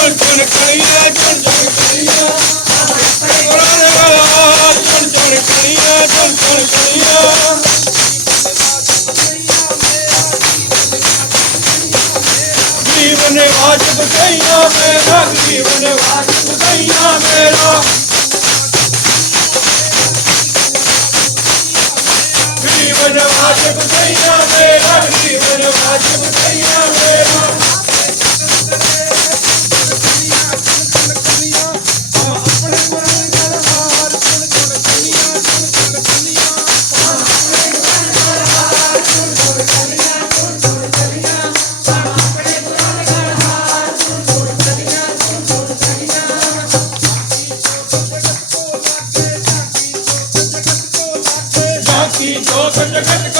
चुन कलिया चुन चुन जीवन वाजब गैया मेरा जीवन वाजब गैया मेरा जीवन वाजब गैया मेरा Let's